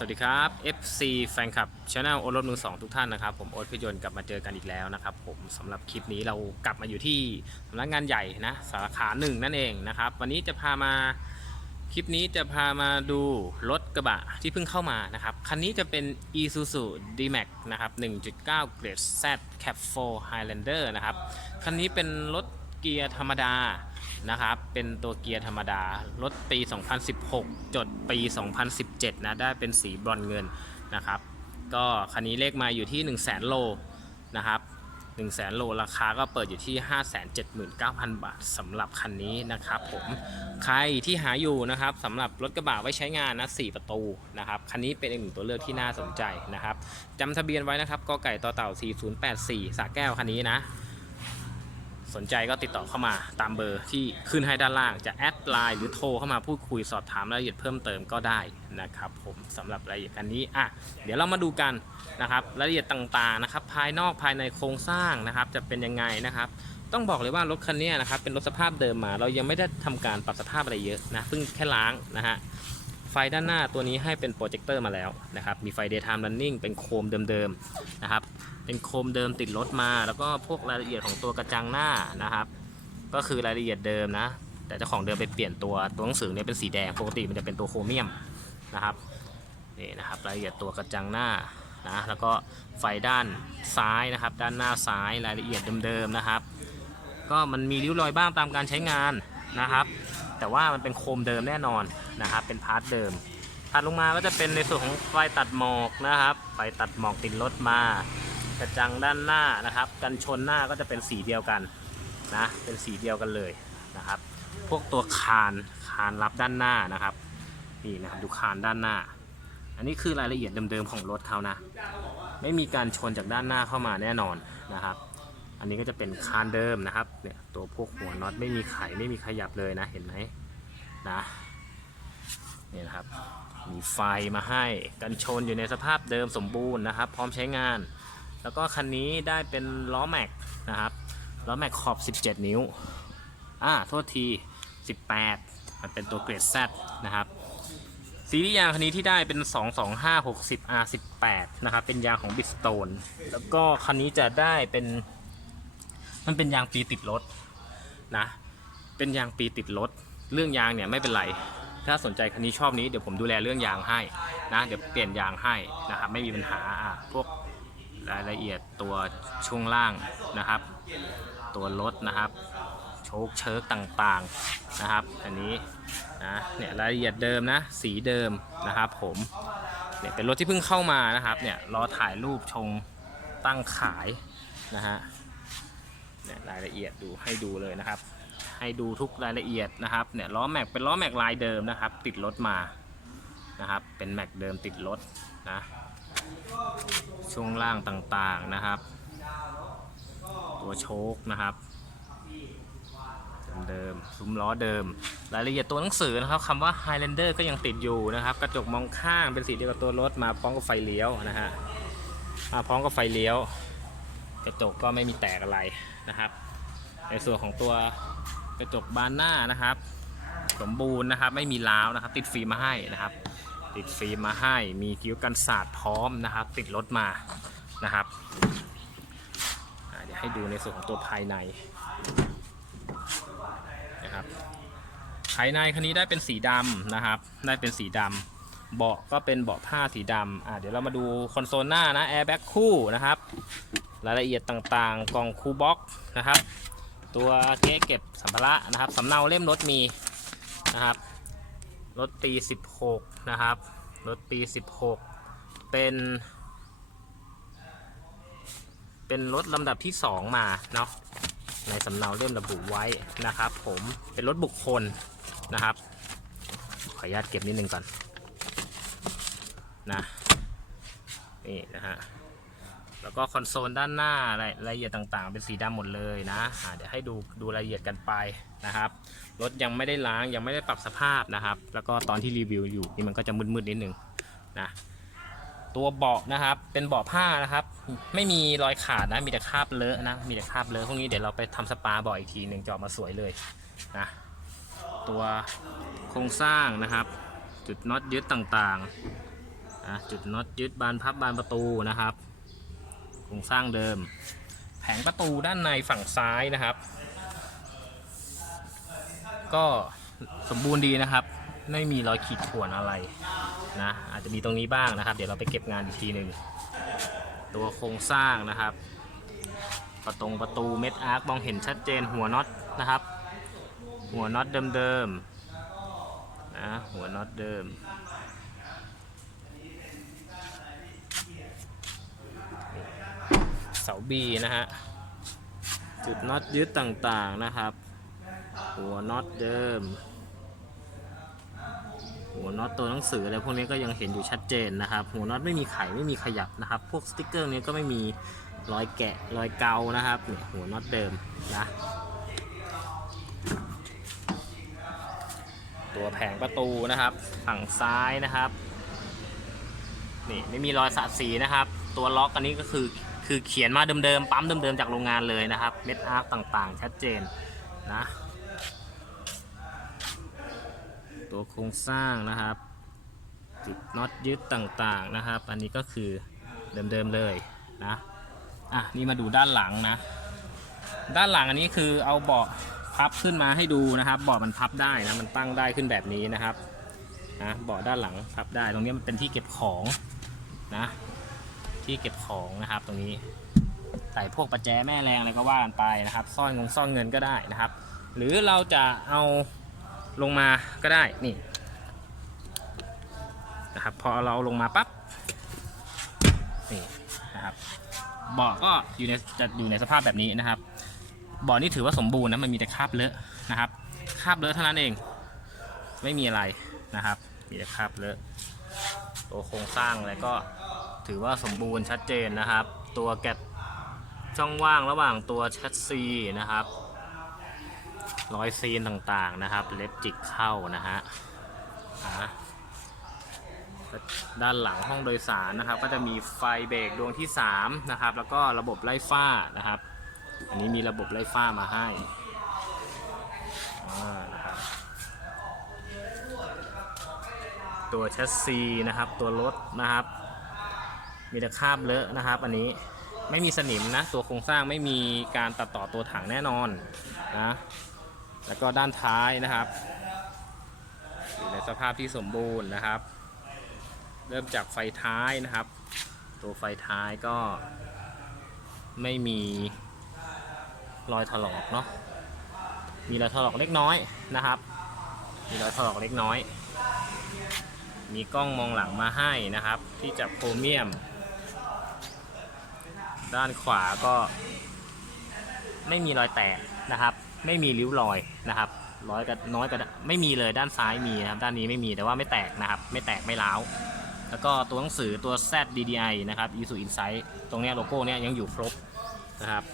สวัสดีครับ FC แฟนคลับช anel โอรถมือสองทุกท่านนะครับ ผมโอ๊ตพยนต์กลับมาเจอกันอีกแล้วนะครับ ผมสำหรับคลิปนี้เรากลับมาอยู่ที่สำนักงานใหญ่นะสาขาหนึ่งนั่นเองนะครับ วันนี้จะพามาคลิปนี้จะพามาดูรถกระบะที่เพิ่งเข้ามานะครับ คันนี้จะเป็น Isuzu D-Max นะครับ 1.9 เกรด Z Cap 4 Highlander นะครับ คันนี้เป็นรถเกียร์ธรรมดา นะครับ เป็นตัวเกียร์ธรรมดา รถปี 2016 จดปี 2017 นะ ได้เป็นสีบรอนเงินนะครับ ก็คันนี้เลขมาอยู่ที่ 1 0 0 0 0แโลนะครับ1 0 0 0 0 โล ราคาก็เปิดอยู่ที่ 579,000 บาทสำหรับคันนี้นะครับผม ใครที่หาอยู่นะครับสำหรับรถกระบะไว้ใช้งานนะ 4 ประตูนะครับ คันนี้เป็นอีกหนึ่งตัวเลือกที่น่าสนใจนะครับจำทะเบียนไว้นะครับกไก่ต่อเต่า 4084สาแก้วคันนี้นะ สนใจก็ติดต่อเข้ามาตามเบอร์ที่ขึ้นให้ด้านล่างจะแอดไลน์หรือโทรเข้ามาพูดคุยสอบถามรายละเอียดเพิ่มเติมก็ได้นะครับผมสำหรับรายละเอียดกันนี้อะเดี๋ยวเรามาดูกันนะครับรายละเอียดต่างๆนะครับภายนอกภายในโครงสร้างนะครับจะเป็นยังไงนะครับต้องบอกเลยว่ารถคันนี้นะครับเป็นรถสภาพเดิมมา เรายังไม่ได้ทำการปรับสภาพอะไรเยอะนะเพิ่งแค่ล้างนะฮะไฟด้านหน้าตัวนี้ให้เป็นโปรเจคเตอร์มาแล้วนะครับมีไฟ daytime running เป็นโคมเดิมๆนะครับ เป็นโคมเดิมติดรถมา แล้วก็พวกรายละเอียดของตัวกระจังหน้านะครับ ก็คือรายละเอียดเดิมนะ แต่เจ้าของเดิมไปเปลี่ยนตัวตัวหนังสือเนี่ยเป็นสีแดงปกติมันจะเป็นตัวโครเมียมนะครับนี่นะครับรายละเอียดตัวกระจังหน้านะแล้วก็ไฟด้านซ้ายนะครับ ด้านหน้าซ้ายรายละเอียดเดิมๆนะครับ ก็มันมีริ้วรอยบ้างตามการใช้งานนะครับ แต่ว่ามันเป็นโคมเดิมแน่นอนนะครับ เป็นพาร์ทเดิมถัดลงมาก็จะเป็นในส่วนของไฟตัดหมอกนะครับ ไฟตัดหมอกติดรถมา กระจังด้านหน้านะครับ กันชนหน้าก็จะเป็นสีเดียวกันนะ เป็นสีเดียวกันเลยนะครับ พวกตัวคานคานรับด้านหน้านะครับ นี่นะครับดูคานด้านหน้า อันนี้คือรายละเอียดเดิมๆของรถเขานะ ไม่มีการชนจากด้านหน้าเข้ามาแน่นอนนะครับ อันนี้ก็จะเป็นคานเดิมนะครับ เนี่ยตัวพวกหัวน็อตไม่มีไขไม่มีขยับเลยนะ เห็นไหมนะนี่นะครับ มีไฟมาให้ กันชนอยู่ในสภาพเดิมสมบูรณ์นะครับ พร้อมใช้งาน แล้วก็คันนี้ได้เป็นล้อแม็กนะครับล้อแม็กขอบ 17 นิ้ว อ่า โทษที 18 มันเป็นตัวเกรด Z นะครับ ซีรีส์ยางคันนี้ที่ได้เป็น 22560 R18 นะครับ เป็นยางของ Bridgestone แล้วก็คันนี้จะได้เป็น มันเป็นยางปีติดรถนะ เป็นยางปีติดรถ เรื่องยางเนี่ยไม่เป็นไร ถ้าสนใจคันนี้ชอบนี้เดี๋ยวผมดูแลเรื่องยางให้นะ เดี๋ยวเปลี่ยนยางให้นะครับ ไม่มีปัญหาอะพวก รายละเอียดตัวช่วงล่างนะครับ ตัวรถนะครับโชคเชิร์กต่างๆนะครับ อันนี้นะเนี่ยรายละเอียดเดิมนะสีเดิมนะครับผมเนี่ยเป็นรถที่เพิ่งเข้ามานะครับเนี่ยรอถ่ายรูปชงตั้งขายนะฮะเนี่ยรายละเอียดดูให้ดูเลยนะครับ ให้ดูทุกรายละเอียดนะครับเนี่ยล้อแม็กเป็นล้อแม็กลายเดิมนะครับ ติดรถมานะครับเป็นแม็กเดิมติดรถนะ ช่วงล่างต่างๆนะครับ ตัวโชคนะครับเดิมซุ้มล้อเดิม รายละเอียดตัวหนังสือนะครับคำว่า Highlander ก็ยังติดอยู่นะครับ กระจกมองข้างเป็นสีเดียวกับตัวรถมาพร้อมกับไฟเลี้ยวนะฮะมาพร้อมกับไฟเลี้ยว กระจกก็ไม่มีแตกอะไรนะครับ ในส่วนของตัวกระจกบานหน้านะครับ สมบูรณ์นะครับ ไม่มีร้าวนะครับ ติดฟิล์มมาให้นะครับ ติดฟิล์มมาให้ มีกิ้วกันสาดพร้อมนะครับ ติดรถมานะครับเดี๋ยวให้ดูในส่วนของตัวภายในนะครับ ภายในคันนี้ได้เป็นสีดำนะครับ ได้เป็นสีดำเบาะก็เป็นเบาะผ้าสีดำอ่าเดี๋ยวเรามาดูคอนโซลหน้านะแอร์แบ็กคู่นะครับ รายละเอียดต่างๆ กล่องคูบ็อกนะครับ ตัวเก๊เก็บสัมภาระนะครับสำเนาเล่มรถมีนะครับ รถปี 16 นะครับ รถปี 16 เป็น เป็นรถลำดับที่ 2 มาเนาะในสำเนาเล่มระบุไว้นะครับผมเป็นรถบุคคลนะครับ ขออนุญาตเก็บนิดนึงก่อนนะนี่นะฮะแล้วก็คอนโซลด้านหน้ารายรายละเอียดต่างๆ เป็นสีดำหมดเลยนะอ่าเดี๋ยวให้ดูดูรายละเอียดกันไป นะครับรถยังไม่ได้ล้างยังไม่ได้ปรับสภาพนะครับ แล้วก็ตอนที่รีวิวอยู่นี่มันก็จะมืดๆนิดนึงนะตัวเบาะนะครับเป็นเบาะผ้านะครับ ไม่มีรอยขาดนะมีแต่คราบเลอะนะมีแต่คราบเลอะพวกนี้เดี๋ยวเราไปทำสปาเบาะอีกทีหนึ่งจะออกมาสวยเลยนะตัวโครงสร้างนะครับ จุดน็อตยึดต่างๆอะจุดน็อตยึดบานพับบานประตูนะครับ โครงสร้างเดิม แผงประตูด้านในฝั่งซ้ายนะครับ ก็สมบูรณ์ดีนะครับ ไม่มีรอยขีดข่วนอะไรนะอาจจะมีตรงนี้บ้างนะครับ เดี๋ยวเราไปเก็บงานอีกทีหนึ่งตัวโครงสร้างนะครับ ประตงประตูเม็ดอาร์คมองเห็นชัดเจนหัวน็อตนะครับ หัวน็อตเดิมๆนะหัวน็อตเดิมเสาบีนะฮะจุดน็อตยึดต่างๆนะครับ หัวน็อตเดิม หัวน็อตตัวหนังสืออะไรพวกนี้ก็ยังเห็นอยู่ชัดเจนนะครับ หัวน็อตไม่มีไขไม่มีขยับนะครับ พวกสติกเกอร์นี้ก็ไม่มีรอยแกะรอยเกานะครับเนี่ยหัวน็อตเดิมนะตัวแผงประตูนะครับ ฝั่งซ้ายนะครับนี่ไม่มีรอยสะสีนะครับ ตัวล็อกอันนี้ก็คือคือเขียนมาเดิมๆปั๊มเดิมๆจากโรงงานเลยนะครับ เม็ดอาร์คต่างๆ ชัดเจนนะ ตัวโครงสร้างนะครับจุดน็อตยึดต่างๆนะครับ อันนี้ก็คือเดิมๆเลยนะอะนี่มาดูด้านหลังนะ ด้านหลังอันนี้คือเอาเบาะพับขึ้นมาให้ดูนะครับเบาะมันพับได้นะมันตั้งได้ขึ้นแบบนี้นะครับนะเบาะด้านหลังพับได้ ตรงนี้มันเป็นที่เก็บของนะที่เก็บของนะครับตรงนี้ใส่พวกประแจแม่แรงอะไรก็ว่ากันไปนะครับ ซ่อนงงซ่อนเงินก็ได้นะครับ หรือเราจะเอา ลงมาก็ได้นี่นะครับพอเราลงมาปั๊บนี่นะครับเบาะก็อยู่ในจะอยู่ในสภาพแบบนี้นะครับเบาะนี่ถือว่าสมบูรณ์นะมันมีแต่คราบเลอะนะครับคราบเลอะเท่านั้นเอง ไม่มีอะไรนะครับ มีแต่คราบเลอะตัวโครงสร้างอะไรก็ถือว่าสมบูรณ์ชัดเจนนะครับ ตัวแกะช่องว่างระหว่างตัวแชสซีนะครับ รอยซีนต่างๆนะครับ เล็บจิกเข้านะฮะด้านหลังห้องโดยสารนะครับ ก็จะมีไฟเบรกดวงที่3นะครับ แล้วก็ระบบไล่ฝ้านะครับ อันนี้มีระบบไล่ฝ้ามาให้นะครับตัวแชสซีนะครับ ตัวรถนะครับ มีแต่คราบเลอะนะครับ อันนี้ไม่มีสนิมนะ ตัวโครงสร้างไม่มีการตัดต่อตัวถังแน่นอนนะ แล้วก็ด้านท้ายนะครับอยู่ในสภาพที่สมบูรณ์นะครับ เริ่มจากไฟท้ายนะครับ ตัวไฟท้ายก็ไม่มีรอยถลอกเนาะมีรอยถลอกเล็กน้อยนะครับ มีรอยถลอกเล็กน้อย มีกล้องมองหลังมาให้นะครับ ที่จับโครเมียม ด้านขวาก็ไม่มีรอยแตกนะครับ ไม่มีริ้วรอยนะครับร้อยกับน้อยกับไม่มีเลยด้านซ้ายมีนะครับด้านนี้ไม่มีแต่ว่าไม่แตกนะครับ ไม่แตกไม่ร้าว แล้วก็ตัวหนังสือตัว Z DDI นะครับ Isuzu Insight ตรงนี้โลโก้เนี้ยยังอยู่ครบนะครับ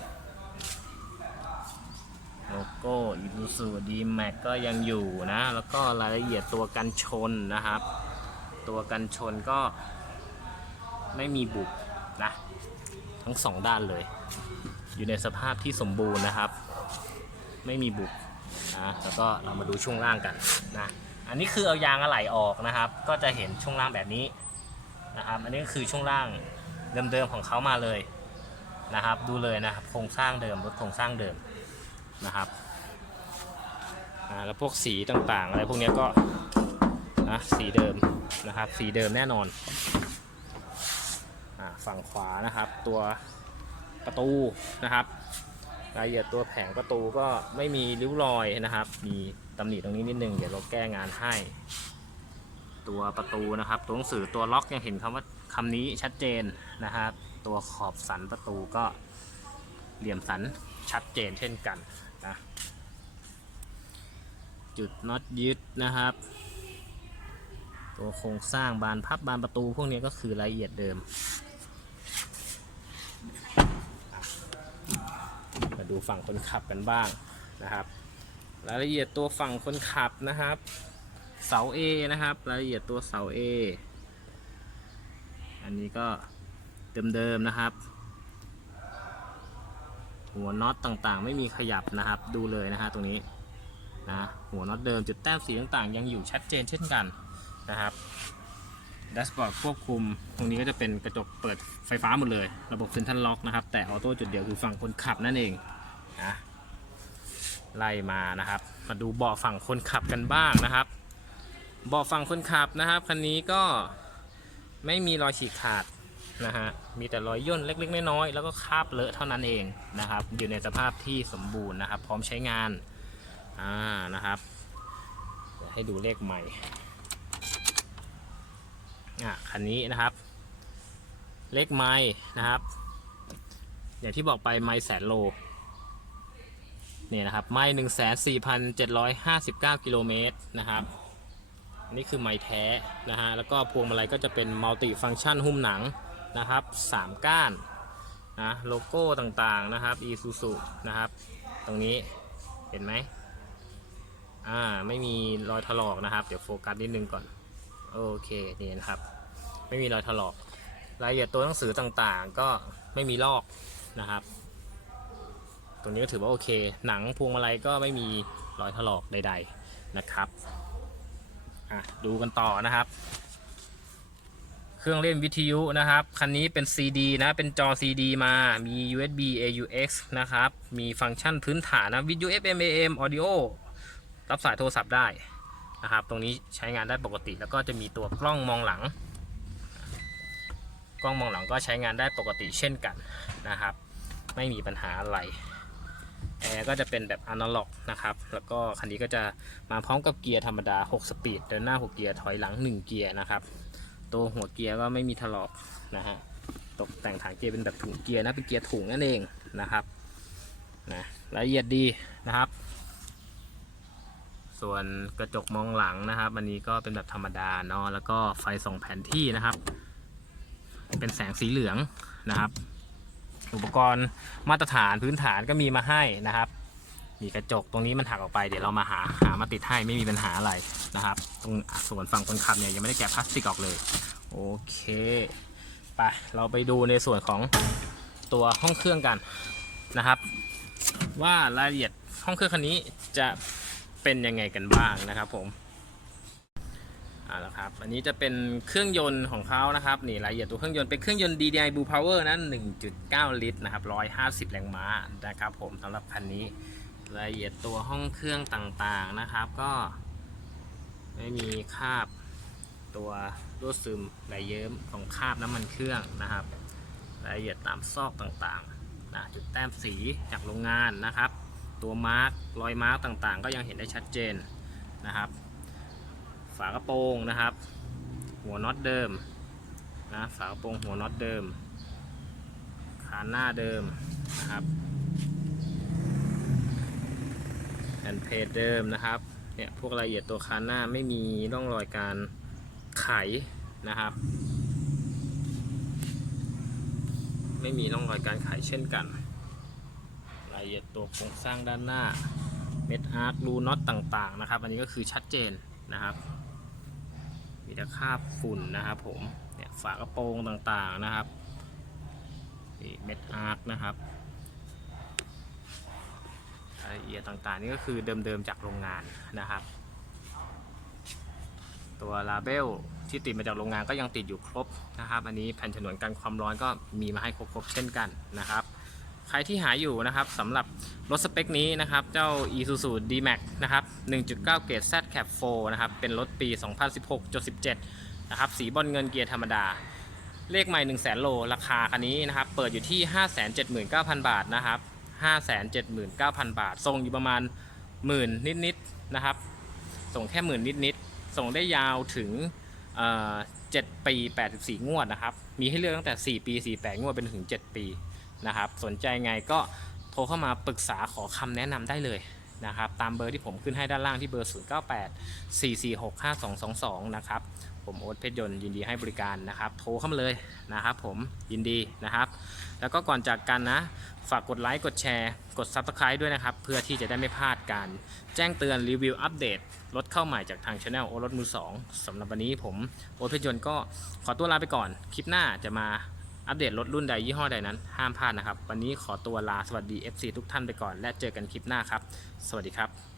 โลโก้ Isuzu D-Max ก็ยังอยู่นะ แล้วก็รายละเอียดตัวกันชนนะครับ ตัวกันชนก็ไม่มีบุบนะ ทั้งสองด้านเลย อยู่ในสภาพที่สมบูรณ์นะครับ ไม่มีบุบนะแล้วก็เรามาดูช่วงล่างกันนะอันนี้คือเอายางอะไหล่ออกนะครับ ก็จะเห็นช่วงล่างแบบนี้นะครับ อันนี้ก็คือช่วงล่างเดิมๆของเขามาเลยนะครับ ดูเลยนะครับโครงสร้างเดิมรถโครงสร้างเดิมนะครับแล้วพวกสีต่างๆอะไรพวกนี้ก็นะสีเดิมนะครับ สีเดิมแน่นอนฝั่งขวานะครับ ตัวประตูนะครับ รายละเอียดตัวแผงประตูก็ไม่มีริ้วรอยนะครับ มีตำหนิตรงนี้นิดนึงเดี๋ยวเราแก้งานให้ ตัวประตูนะครับ ตัวหนังสือตัวล็อกยังเห็นคำว่าคำนี้ชัดเจนนะครับ ตัวขอบสันประตูก็เหลี่ยมสันชัดเจนเช่นกันนะจุดน็อตยึดนะครับ ตัวโครงสร้างบานพับบานประตูพวกนี้ก็คือรายละเอียดเดิม มา ดูฝั่งคนขับกันบ้างนะครับรายละเอียดตัวฝั่งคนขับนะครับเสา A นะครับรายละเอียดตัวเสา A อันนี้ก็เดิมๆนะครับ หัวน็อตต่างๆ ไม่มีขยับนะครับ ดูเลยนะฮะตรงนี้นะหัวน็อตเดิมจุดแต้มสีต่างๆ ยังอยู่ชัดเจนเช่นกันนะครับแดชบอร์ดควบคุม ตรงนี้ก็จะเป็นกระจกเปิดไฟฟ้าหมดเลย ระบบเซ็นทรัลล็อกนะครับ แต่ออโต้จุดเดียวคือฝั่งคนขับนั่นเอง นะไล่มานะครับ มาดูเบาะฝั่งคนขับกันบ้างนะครับเบาะฝั่งคนขับนะครับคันนี้ก็ไม่มีรอยฉีกขาดนะฮะมีแต่รอยย่นเล็กๆน้อยๆแล้วก็คราบเลอะเท่านั้นเองนะครับ อยู่ในสภาพที่สมบูรณ์นะครับ พร้อมใช้งานอ่านะครับเดี๋ยวให้ดูเลขใหม่อะคันนี้นะครับ เลขไม้นะครับ อย่างที่บอกไปไม้แสนโล นี่ยนะครับไม้หนึ่งแสนสี่พันเจ็ดร้อยห้าสิบเก้ากิโลเมตรนะครับนี่คือไม้แท้นะฮะแล้วก็พวงมาลัยก็จะเป็นมัลติฟังชันหุ้มหนังนะครับสามก้านนะโลโก้ต่างๆนะครับ Isuzu นะครับ ตรงนี้เห็นไหมอ่าไม่มีรอยถลอกนะครับ เดี๋ยวโฟกัสนิดนึงก่อน โอเคนี่นะครับ ไม่มีรอยถลอก รายละเอียดตัวหนังสือต่างๆ ก็ไม่มีลอกนะครับ ตรงนี้ก็ถือว่าโอเค หนังพวงมาลัยก็ไม่มีรอยถลอกใด ๆนะครับอะดูกันต่อนะครับ เครื่องเล่นวิทยุนะครับ คันนี้เป็น CD นะ เป็นจอ CD มา มี USB AUX นะครับ มีฟังก์ชันพื้นฐานนะ วิทยุ FM AM Audio รับสายโทรศัพท์ได้นะครับ ตรงนี้ใช้งานได้ปกติ แล้วก็จะมีตัวกล้องมองหลัง กล้องมองหลังก็ใช้งานได้ปกติเช่นกันนะครับ ไม่มีปัญหาอะไร แอร์ก็จะเป็นแบบอนาล็อกนะครับ แล้วก็คันนี้ก็จะมาพร้อมกับเกียร์ธรรมดา 6 สปีดเดินหน้า 6 เกียร์ถอยหลัง 1 เกียร์นะครับ ตัวหัวเกียร์ก็ไม่มีถลอกนะฮะ ตกแต่งฐานเกียร์เป็นแบบถุงเกียร์นะ เป็นเกียร์ถุงนั่นเองนะครับนะละเอียดดีนะครับ ส่วนกระจกมองหลังนะครับ อันนี้ก็เป็นแบบธรรมดาเนาะ แล้วก็ไฟส่องแผนที่นะครับ เป็นแสงสีเหลืองนะครับ อุปกรณ์มาตรฐานพื้นฐานก็มีมาให้นะครับ มีกระจกตรงนี้มันหักออกไปเดี๋ยวเรามาหาหามาติดให้ไม่มีปัญหาอะไรนะครับ ตรงส่วนฝั่งคนขับเนี่ยยังไม่ได้แกะพลาสติกออกเลย โอเคไปเราไปดูในส่วนของตัวห้องเครื่องกันนะครับ ว่ารายละเอียดห้องเครื่องคันนี้จะเป็นยังไงกันบ้างนะครับผม เอาละครับ อันนี้จะเป็นเครื่องยนต์ของเขานะครับ นี่รายละเอียดตัวเครื่องยนต์เป็นเครื่องยนต์ DDI Blue Power นะ1.9 ลิตรนะครับ 150 แรงม้านะครับผมสำหรับคันนี้ รายละเอียดตัวห้องเครื่องต่างๆนะครับ ก็ไม่มีคราบตัวรั่วซึมไหลเยิ้มของคราบน้ำมันเครื่องนะครับ รายละเอียดตามซอกต่างๆนะจุดแต้มสีจากโรงงานนะครับ ตัวมาร์กรอยมาร์กต่างๆ ก็ยังเห็นได้ชัดเจนนะครับ ฝากระโปรงนะครับ หัวน็อตเดิมนะฝากระโปรงหัวน็อตเดิมคานหน้าเดิมนะครับแผ่นเพจเดิมนะครับเนี่ยพวกรายละเอียดตัวคานหน้าไม่มีร่องรอยการไขนะครับ ไม่มีร่องรอยการไขเช่นกัน รายละเอียดตัวโครงสร้างด้านหน้าเม็ดอาร์ครูน็อตต่างๆนะครับ อันนี้ก็คือชัดเจนนะครับ มีแต่คราบฝุ่นนะครับผมเนี่ยฝากระโปรงต่างๆนะครับนี่เม็ดอาร์คนะครับรายละเอียดต่างๆนี่ก็คือเดิมๆจากโรงงานนะครับ ตัวลาเบลที่ติดมาจากโรงงานก็ยังติดอยู่ครบนะครับ อันนี้แผ่นฉนวนกันความร้อนก็มีมาให้ครบๆเช่นกันนะครับ ใครที่หาอยู่นะครับสำหรับรถสเปคนี้นะครับ เจ้า Isuzu D-Max นะครับ 1.9 เกรด Z Cap 4นะครับ เป็นรถปี 2016-17 นะครับ สีบอลเงินเกียร์ธรรมดา เลขใหม่ 1 0 0 0 0แโล ราคาคันนี้นะครับ เปิดอยู่ที่ 579,000 บาทนะครับ 579,000 บาท ส่งอยู่ประมาณหมื่นนิดๆนะครับ ส่งแค่หมื่นนิดๆ ส่งได้ยาวถึงเอ่อ7ปี 84 งวดนะครับ มีให้เลือกตั้งแต่ 4 ปี 48 งวดเป็นถึง 7 ปี นะครับ สนใจไงก็โทรเข้ามาปรึกษาขอคำแนะนำได้เลยนะครับ ตามเบอร์ที่ผมขึ้นให้ด้านล่างที่เบอร์ 098 446 5222 นะครับ ผมโอ๊ตเพชรยนต์ยินดีให้บริการนะครับ โทรเข้ามาเลยนะครับผมยินดีนะครับ แล้วก็ก่อนจากกันนะ ฝากกดไลค์ กดแชร์ กด Subscribe ด้วยนะครับ เพื่อที่จะได้ไม่พลาดการแจ้งเตือนรีวิวอัปเดตรถเข้าใหม่จากทางช anel โอรถมือ2สำหรับวันนี้ผมโอ๊ตเพชรยนต์ก็ขอตัวลาไปก่อน คลิปหน้าจะมา อัปเดตรถรุ่นใดยี่ห้อใดนั้น ห้ามพลาดนะครับ วันนี้ขอตัวลาสวัสดี FC ทุกท่านไปก่อนและเจอกันคลิปหน้าครับ สวัสดีครับ